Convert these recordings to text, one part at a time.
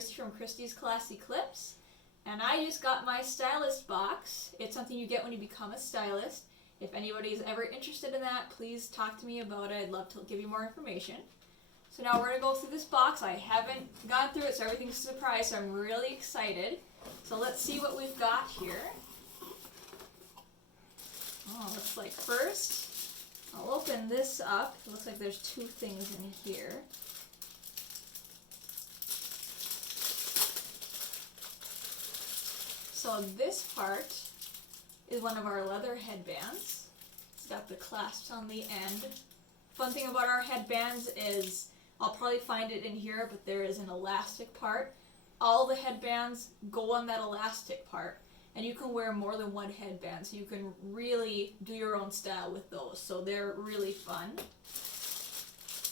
Kristi from Kristi's Classy Clips, and I just got my Stylist box. It's something you get when you become a stylist. If anybody is ever interested in that, please talk to me about it. I'd love to give you more information. So now we're going to go through this box. I haven't gone through it, so everything's a surprise, so I'm really excited. So let's see what we've got here. Oh, looks like first, I'll open this up. It looks like there's two things in here. So this part is one of our leather headbands. It's got the clasps on the end. Fun thing about our headbands is, I'll probably find it in here, but there is an elastic part. All the headbands go on that elastic part, and you can wear more than one headband, so you can really do your own style with those. So they're really fun.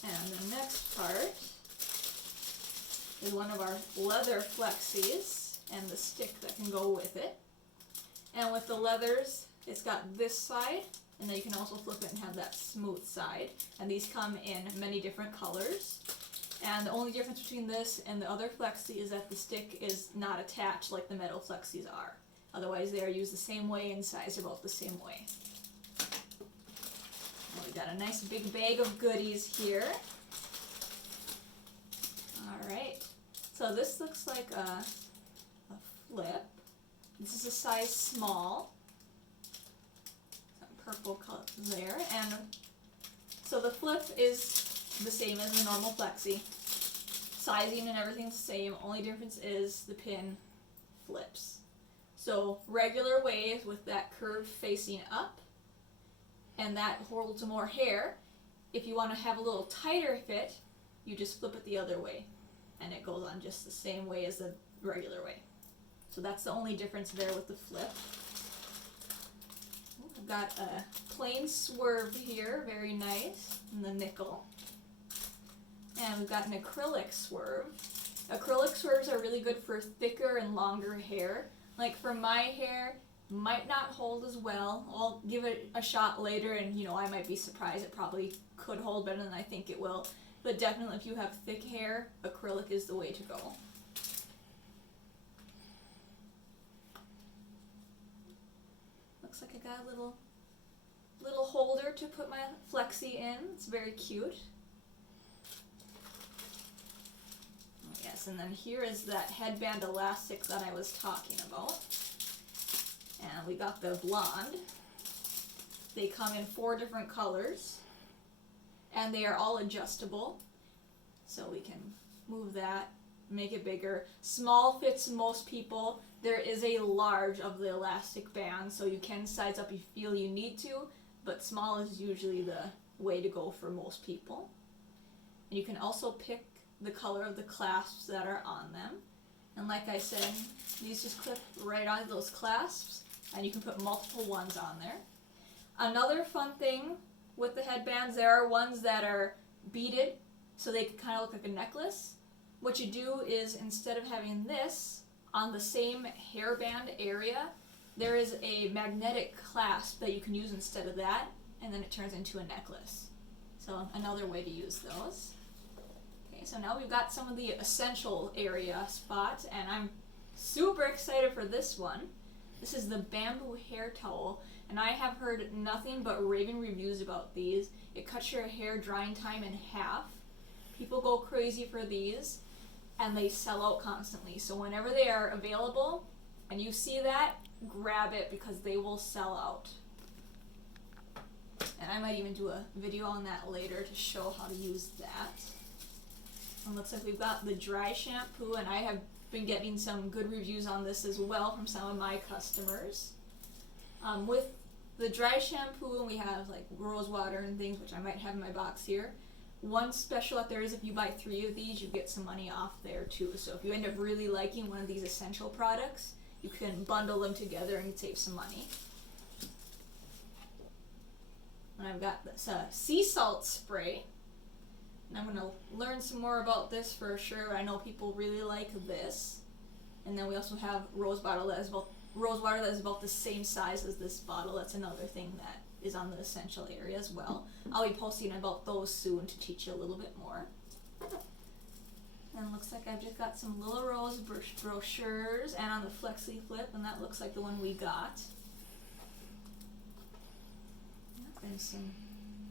And the next part is one of our leather Flexis and the stick that can go with it. And with the leathers, it's got this side, and then you can also flip it and have that smooth side. And these come in many different colors. And the only difference between this and the other Flexi is that the stick is not attached like the metal Flexis are. Otherwise, they are used the same way and sized about the same way. And we got a nice big bag of goodies here. Alright, so this looks like a flip. This is a size small. Some purple color there. And so the flip is the same as the normal Flexi. Sizing and everything's the same. Only difference is the pin flips. So regular way with that curve facing up, and that holds more hair. If you want to have a little tighter fit, you just flip it the other way, and it goes on just the same way as the regular way. So that's the only difference there with the flip. I've got a plain swerve here, very nice, and the nickel. And we've got an acrylic swerve. Acrylic swerves are really good for thicker and longer hair. Like for my hair, might not hold as well. I'll give it a shot later, and I might be surprised. It probably could hold better than I think it will. But definitely if you have thick hair, acrylic is the way to go. Looks like I got a little holder to put my Flexi in. It's very cute. Yes, and then here is that headband elastic that I was talking about. And we got the blonde. They come in 4 different colors, and they are all adjustable. So we can move that, make it bigger. Small fits most people. There is a large of the elastic band, so you can size up if you feel you need to, but small is usually the way to go for most people. And you can also pick the color of the clasps that are on them. And like I said, these just clip right on those clasps, and you can put multiple ones on there. Another fun thing with the headbands, there are ones that are beaded, so they kind of look like a necklace. What you do is, instead of having this on the same hairband area, there is a magnetic clasp that you can use instead of that, and then it turns into a necklace. So another way to use those. So now we've got some of the essential area spots, and I'm super excited for this one. This is the bamboo hair towel, and I have heard nothing but raving reviews about these. It cuts your hair drying time in half. People go crazy for these, and they sell out constantly. So whenever they are available and you see that, grab it because they will sell out. And I might even do a video on that later to show how to use that. And looks like we've got the dry shampoo, and I have been getting some good reviews on this as well from some of my customers. With the dry shampoo, we have like rose water and things, which I might have in my box here. One special out there is if you buy 3 of these, you get some money off there too. So if you end up really liking one of these essential products, you can bundle them together and you'd save some money. And I've got this sea salt spray. And I'm going to learn some more about this for sure. I know people really like this. And then we also have rose water that is about the same size as this bottle. That's another thing that is on the essential area as well. I'll be posting about those soon to teach you a little bit more. And looks like I've just got some Lilla Rose brochures and on the Flexi flip, and that looks like the one we got. And some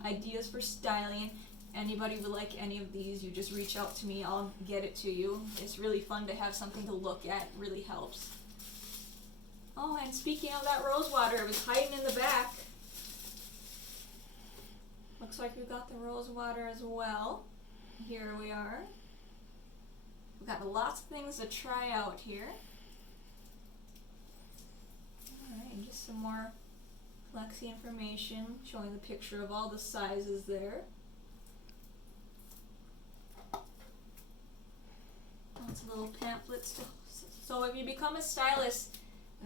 ideas for styling. Anybody would like any of these, you just reach out to me, I'll get it to you. It's really fun to have something to look at, it really helps. Oh, and speaking of that rose water, it was hiding in the back. Looks like we've got the rose water as well. Here we are. We've got lots of things to try out here. Alright, just some more Flexi information, showing the picture of all the sizes there. Lots of little pamphlets. So if you become a stylist,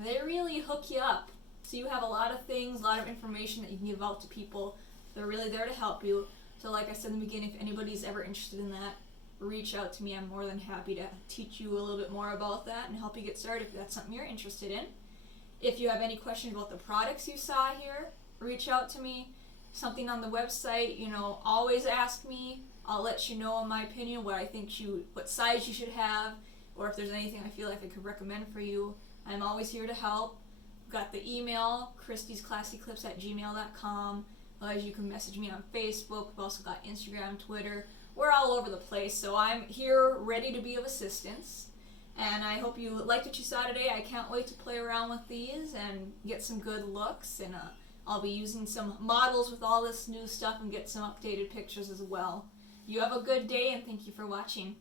they really hook you up. So you have a lot of things, a lot of information that you can give out to people. They're really there to help you. So like I said in the beginning, if anybody's ever interested in that, reach out to me. I'm more than happy to teach you a little bit more about that and help you get started if that's something you're interested in. If you have any questions about the products you saw here, reach out to me. Something on the website, you know, always ask me. I'll let you know in my opinion what I think what size you should have, or if there's anything I feel like I could recommend for you. I'm always here to help. I've got the email, kristisclassyclips@gmail.com. Otherwise, you can message me on Facebook. We've also got Instagram, Twitter. We're all over the place, so I'm here ready to be of assistance. And I hope you liked what you saw today. I can't wait to play around with these and get some good looks. And I'll be using some models with all this new stuff and get some updated pictures as well. You have a good day, and thank you for watching.